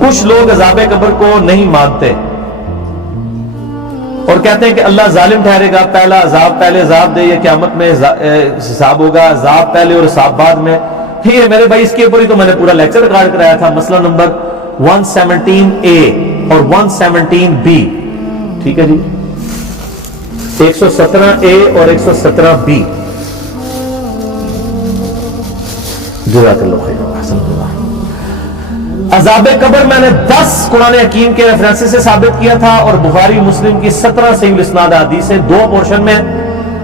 کچھ لوگ عذاب قبر کو نہیں مانتے اور کہتے ہیں کہ اللہ ظالم ٹھہرے گا، پہلا عذاب پہلے عذاب دے، یا قیامت میں حساب ہوگا، عذاب پہلے اور حساب بعد میں. ٹھیک ہے میرے بھائی، اس کے اوپر ہی تو میں نے پورا لیکچر ریکارڈ کرایا تھا، مسئلہ نمبر 117A اور 117B. ٹھیک ہے جی، 117A اور 117B. جزاک اللہ خیر، حسن اللہ. عذاب قبر میں نے 10 قرآن حکیم کے ریفرنس سے ثابت کیا تھا اور بخاری مسلم کی 17 صحیح الاسناد حدیث ہیں، 2 پورشن میں.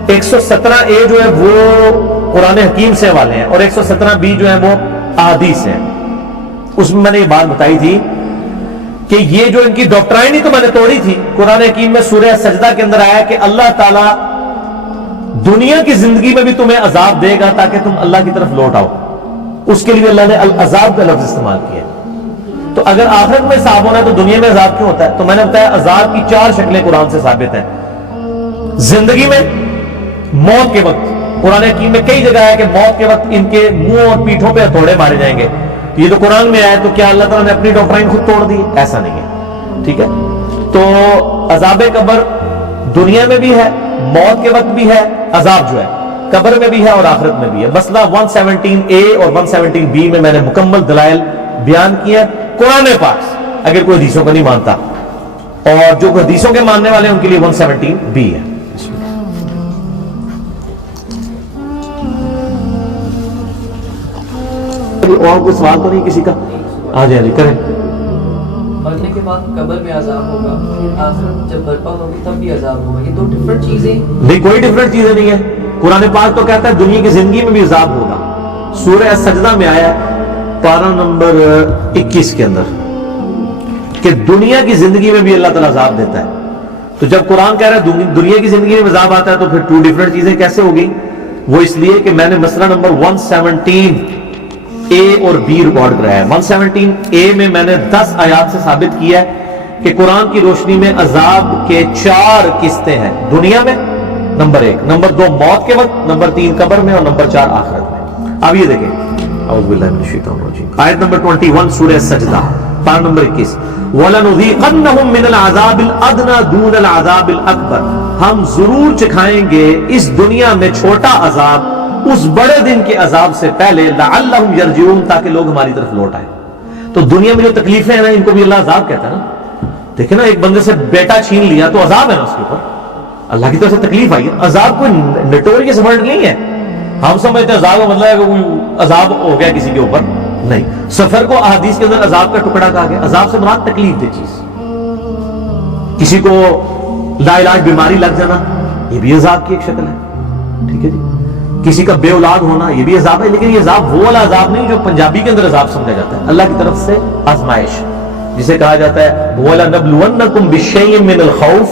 117A جو ہے وہ قرآن حکیم سے حوالے ہیں اور 117B جو ہے وہ احادیث ہیں. اس میں نے یہ بات بتائی تھی کہ یہ جو ان کی ڈاکٹرائن ہی تو میں نے توڑی تھی. قرآن حکیم میں سورہ سجدہ کے اندر آیا کہ اللہ تعالیٰ دنیا کی زندگی میں بھی تمہیں عذاب دے گا تاکہ تم اللہ کی طرف لوٹ آؤ. اس کے لیے اللہ نے العذاب کا لفظ استعمال کیا. تو اگر آخرت میں حساب ہونا ہے تو دنیا میں عذاب کیوں ہوتا ہے؟ تو میں نے بتایا عذاب کی 4 شکلیں قرآن سے ثابت ہیں. زندگی میں، موت کے وقت. قرآن حکیم میں کئی جگہ ہے کہ موت کے وقت ان کے منہ اور پیٹھوں پہ ہتھوڑے مارے جائیں گے. یہ تو قرآن میں آیا، تو کیا اللہ تعالیٰ نے اپنی ڈاکٹرائن خود توڑ دی؟ ایسا نہیں ہے. ٹھیک ہے، تو عذاب قبر دنیا میں بھی ہے، موت کے وقت بھی ہے، عذاب جو ہے قبر میں بھی ہے اور آخرت میں بھی ہے. مسئلہ 117A اور 117B میں نے مکمل دلائل بیان کیا. قرآن پاک اگر کوئی حدیثوں کو نہیں مانتا، اور جو حدیثوں کے ماننے والے ہیں ان کے لیے 117B ہے. اور کوئی سوال تو نہیں کسی کا؟ آ جائے کریں. مرنے کے بعد قبر میں عذاب ہوگا، پھر آخرت جب برپا ہوگی تب بھی عذاب ہوگا. یہ 2 ڈفرنٹ چیزیں نہیں، کوئی ڈفرنٹ چیزیں نہیں ہے. قرآن پاک تو کہتا ہے دنیا کی زندگی میں بھی عذاب ہوگا. سورہ سجدہ میں آیا پارہ نمبر 21 کے اندر کہ دنیا کی زندگی میں بھی اللہ تعالیٰ عذاب دیتا ہے. تو جب قرآن کہہ رہا ہے دنیا کی زندگی میں عذاب آتا ہے تو پھر 2 ڈفرنٹ چیزیں کیسے ہوگی؟ وہ اس لیے کہ میں نے مسئلہ نمبر 117A اور B ریکارڈ کرایا ہے. 117A میں نے 10 آیات سے ثابت کیا ہے کہ قرآن کی روشنی میں عذاب کے 4 قسطیں ہیں. دنیا میں نمبر 1، نمبر 2 موت کے وقت، نمبر 3 قبر میں، اور نمبر 4 آخرت میں. اب یہ دیکھیں اعوذ باللہ من الشیطان الرجیم، آیت نمبر 21 سورہ سجدہ پارہ نمبر 21. وَلَنُذِيقَنَّهُم مِّنَ الْعَذَابِ الْأَدْنَىٰ دُونَ الْعَذَابِ الْأَكْبَرِ، ہم ضرور چکھائیں گے اس دنیا میں چھوٹا عذاب اس بڑے دن کے عذاب سے پہلے، لَعَلَّهُمْ يَرْجِعُونَ، تاکہ لوگ ہماری طرف لوٹ آئیں. تو دنیا میں جو تکلیفیں ہیں نا، ان کو بھی اللہ عذاب کہتا ہے نا. دیکھیں نا، ایک بندے سے بیٹا چھین لیا تو عذاب ہے نا اس کے اوپر، اللہ کی طرف سے تکلیف آئی ہے. عذاب کوئی نٹوریس ورڈ نہیں ہے. ہم سمجھتے ہیں عذاب کا مطلب ہے کہ کوئی عذاب ہو گیا کسی کے اوپر، نہیں. سفر کو احادیث کے اندر عذاب کا ٹکڑا کہا گیا. عذاب سے مراد تکلیف دہ چیز. کسی کو لا علاج بیماری لگ جانا، یہ بھی عذاب کی ایک شکل ہے. ٹھیک ہے جی. کسی کا بے اولاد ہونا، یہ بھی عذاب ہے. لیکن یہ عذاب وہ والا عذاب نہیں جو پنجابی کے اندر عذاب سمجھا جاتا ہے. اللہ کی طرف سے آزمائش، جسے کہا جاتا ہے وَلَنَبْلُوَنَّكُمْ بِالشَّيْءٍ مِّنَ الْخَوْفِ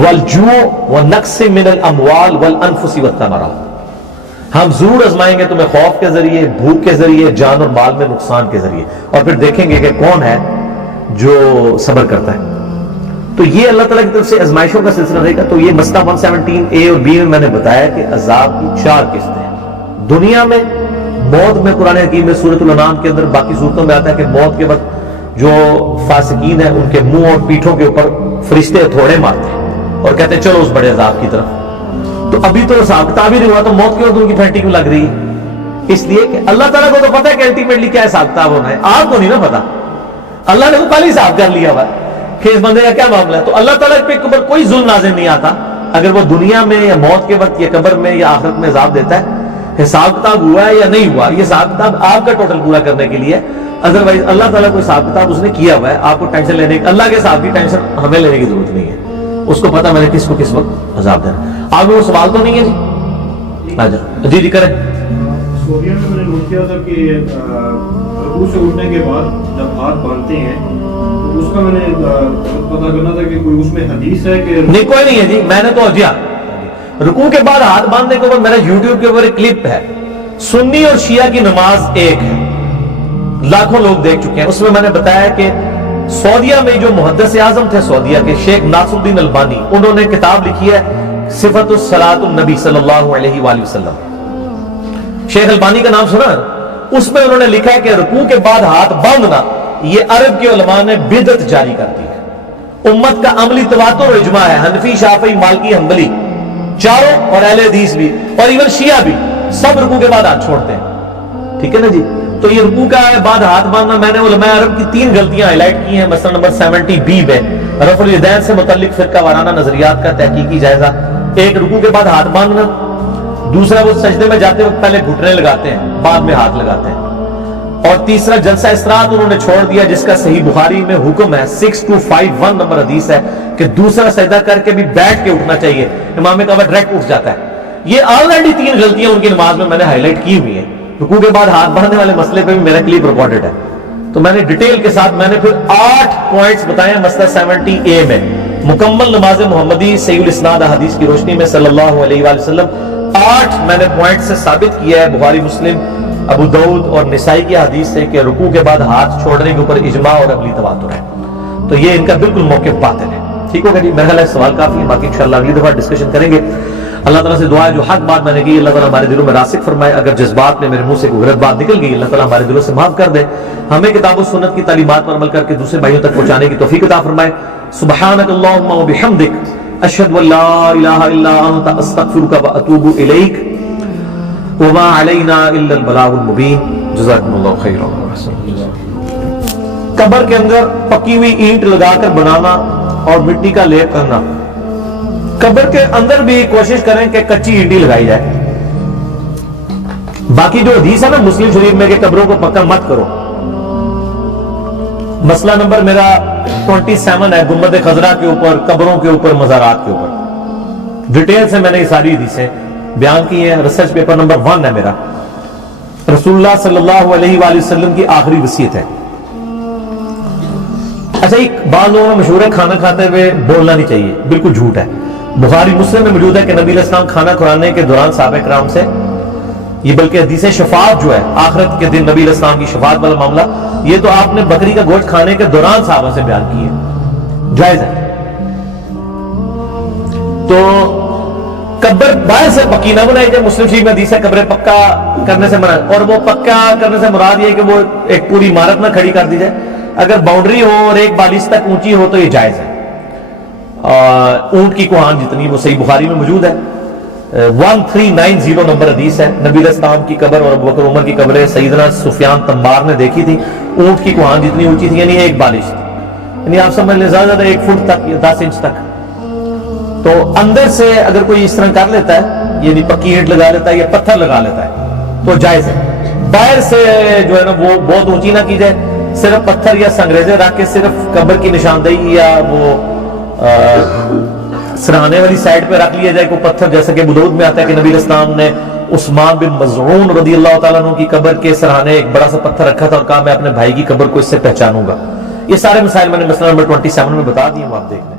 وَالْجُوعِ وَنَقْصٍ مِّنَ الْأَمْوَالِ وَالْأَنفُسِ وَالثَّمَرَاتِ، ہم ضرور آزمائیں گے تمہیں خوف کے ذریعے، بھوک کے ذریعے، جان اور مال میں نقصان کے ذریعے، اور پھر دیکھیں گے کہ کون ہے جو صبر کرتا ہے. تو یہ اللہ تعالیٰ کی طرف سے آزمائشوں کا سلسلہ رہے گا. تو یہ مسئلہ 117A اور B میں نے بتایا کہ عذاب کی 4 قسطیں ہیں. دنیا میں، موت میں قرآن حکیم میں سورۃ الانعام کے اندر باقی صورتوں میں آتا ہے کہ موت کے وقت جو فاسقین ہیں ان کے منہ اور پیٹھوں کے اوپر فرشتے ہتھوڑے مارتے ہیں اور کہتے ہیں چلو اس بڑے عذاب کی طرف. تو ابھی تو حساب کتاب ہی نہیں ہوا، تو موت کے وقت ان کی پھینٹی کیوں لگ رہی ہے؟ اس لیے کہ اللہ تعالیٰ کو تو پتا ہے کہ الٹیمیٹلی کیا حساب کتاب ہونا ہے. آپ کو نہیں نا پتا. اللہ نے تو پہلے حساب کر لیا ہوا ہے کہ اس بندے کا کیا معاملہ ہے. تو اللہ تعالیٰ پہ اوپر کوئی ظلم نازل نہیں آتا اگر وہ دنیا میں یا موت کے وقت یا قبر میں یا آخرت میں عذاب دیتا ہے. حساب کتاب ہوا ہے یا نہیں ہوا، یہ حساب کتاب آپ کا ٹوٹل پورا کرنے کے لیے. ادروائز اللہ تعالیٰ کو حساب کتاب اس نے کیا ہوا ہے. آپ کو ٹینشن لینے کی، اللہ کے حساب کی ٹینشن ہمیں لینے کی ضرورت نہیں ہے. اس کو پتا میں نے کس کو کس وقت عذاب دینا. آپ کو سوال تو نہیں ہے جی؟ آجا جی کریں. سوریا میں نے نوٹ کیا تھا کہ رکوع سے اٹھنے کے بعد جب ہاتھ باندھتے ہیں تو اس کا میں نے پتا کرنا تھا کہ کوئی اس میں حدیث ہے کہ نہیں. کوئی نہیں ہے جی. میں نے تو جی رکوع کے بعد ہاتھ باندھنے کے اوپر میرا یوٹیوب کے اوپر ایک کلپ ہے، سنی اور شیعہ کی نماز ایک ہے، لاکھوں لوگ دیکھ چکے ہیں. اس میں میں نے بتایا کہ سعودیہ میں جو محدث اعظم تھے سعودیہ کے، شیخ ناصر الدین البانی، انہوں نے کتاب لکھی ہے صفت الصلاۃ النبی صلی اللہ علیہ وآلہ وسلم. شیخ البانی کا نام سنا؟ اس میں انہوں نے لکھا ہے کہ رکوع کے بعد ہاتھ باندھنا یہ عرب کے علماء نے بدعت جاری کر دی ہے. امت کا عملی تواتر اور اجماع ہے, حنفی, شافعی, مالکی, حنبلی چاروں, اور اہل حدیث بھی, اور ایون شیعہ بھی, سب رکوع کے بعد ہاتھ چھوڑتے ہیں. ٹھیک ہے نا جی. تو یہ رکوع کا بعد ہاتھ باندھنا, میں نے علماء عرب کی 3 غلطیاں ہائی لائٹ کی ہیں. مثلا نمبر 70B میں رفع الیدین سے متعلق فرقہ وارانہ نظریات کا تحقیقی جائزہ. ایک, رکوع کے بعد ہاتھ باندھنا. دوسرا, وہ سجدے میں جاتے وقت پہلے گھٹنے لگاتے ہیں, بعد میں ہاتھ لگاتے ہیں. اور تیسرا, جلسہ استراحت انہوں نے چھوڑ دیا, جس کا صحیح بخاری میں حکم ہے, 6251 نمبر حدیث ہے کہ دوسرا سجدہ کر کے بھی بیٹھ کے اٹھنا چاہیے. امام کعبہ ڈائریکٹ اٹھ جاتا ہے. یہ آلریڈی 3 غلطیاں ان کی نماز میں نے ہائی لائٹ کی ہوئی ہیں. رکوع کے بعد ہاتھ باندھنے والے مسئلے پہ بھی میرا کلپ ریکارڈڈ ہے, تو میں نے ڈیٹیل کے ساتھ میں نے پھر 8 پوائنٹس بتائے ہیں مسئلہ 70A میں. مکمل نماز محمدی صحیح الاسناد حدیث کی روشنی میں صلی اللہ علیہ وآلہ وسلم 8 میں نے پوائنٹ سے ثابت کیا ہے, بخاری, مسلم, ابو داؤد اور نسائی کی حدیث سے, کہ رکوع کے بعد ہاتھ چھوڑنے کے اوپر اجماع اور عقلی تواتر ہے. تو یہ ان کا بالکل موقف باطل ہے. ٹھیک ہوگا جی, میرا خیال ہے سوال کافی ہے, باقی انشاءاللہ اگلی دفعہ ڈسکشن کریں گے. اللہ تعالیٰ سے دعا ہے جو حق بات میں نے کی اللہ تعالیٰ ہمارے دلوں میں راسخ فرمائے. اگر جذبات میں میرے منہ سے کوئی غلط بات نکل گئی اللہ تعالیٰ ہمارے دلوں سے معاف کر دے. ہمیں کتاب و سنت کی تعلیمات پر عمل کر کے دوسرے بھائیوں تک پہنچانے کی توفیق عطا فرمائے. سبحانک اللہم و بحمدک اشہد ان لا الہ الا انت استغفرک و اتوب الیک وما علینا الا البلاغ المبین. جزاکم اللہ خیرا. قبر کے اندر پکی ہوئی اینٹ لگا کر بنانا اور مٹی کا لیپ کرنا. قبر کے اندر بھی کوشش کریں کہ کچی اینٹی لگائی جائے. باقی جو حدیث ہے نا مسلم شریف میں کہ قبروں کو پکا مت کرو, مسئلہ نمبر میرا 27 ہے, گنبد خضرا کے اوپر, قبروں کے اوپر, مزارات کے اوپر. ڈیٹیل سے میں نے یہ ساری حدیثیں بیان کی ہیں. ریسرچ پیپر نمبر 1 ہے میرا. رسول اللہ صلی اللہ علیہ وآلہ وسلم کی آخری وصیت ہے. اچھا, ایک بعض لوگوں میں مشہور ہے کھانا کھاتے ہوئے بولنا نہیں چاہیے, بالکل جھوٹ ہے. بخاری مسلم میں موجود ہے کہ نبی علیہ السلام کھانا کھلانے کے دوران صحابہ کرام سے, یہ بلکہ حدیث شفاعت جو ہے آخرت کے دن نبی علیہ السلام کی شفاعت والا معاملہ, یہ تو آپ نے بکری کا گوشت کھانے کے دوران صحابہ سے بیان کی ہے, جائز ہے. تو قبر باہر سے پکی نہ بنائی جائے. مسلم شریف میں حدیث ہے قبر پکا کرنے سے منع, اور وہ پکا کرنے سے مراد یہ ہے کہ وہ ایک پوری عمارت نہ کھڑی کر دی جائے. اگر باؤنڈری ہو اور 1 بالش تک اونچی ہو تو یہ جائز ہے. اونٹ کی کوہان جتنی, وہ صحیح بخاری میں موجود ہے. 1390 نمبر حدیث ہے. نبی علیہ السلام کی قبر اور ابوبکر عمر کی قبریں سیدنا سفیان تمار نے دیکھی تھی. اونٹ کی کوہان جتنی اونچی تھی, یعنی 1 بالش تھی, یعنی آپ سمجھ لیں زیادہ 1 فٹ تک یا 10 انچ تک. تو اندر سے اگر کوئی اس طرح کر لیتا ہے, یعنی پکی اینٹ لگا لیتا ہے یا پتھر لگا لیتا ہے تو جائز ہے. باہر سے جو ہے نا وہ بہت اونچی نہ کی جائے, صرف پتھر یا سنگریزے رکھ کے صرف قبر کی نشاندہی یا وہ سرہانے والی سائڈ پہ رکھ لیا جائے کوئی پتھر, جیسا کہ ابو داؤد میں آتا ہے کہ نبی علیہ السلام نے عثمان بن مظعون رضی اللہ تعالیٰ عنہ کی قبر کے سرہانے ایک بڑا سا پتھر رکھا تھا اور کہا میں اپنے بھائی کی قبر کو اس سے پہچانوں گا. یہ سارے مسائل میں نے مسئلہ نمبر 27 میں بتا دیے, آپ دیکھ لیں.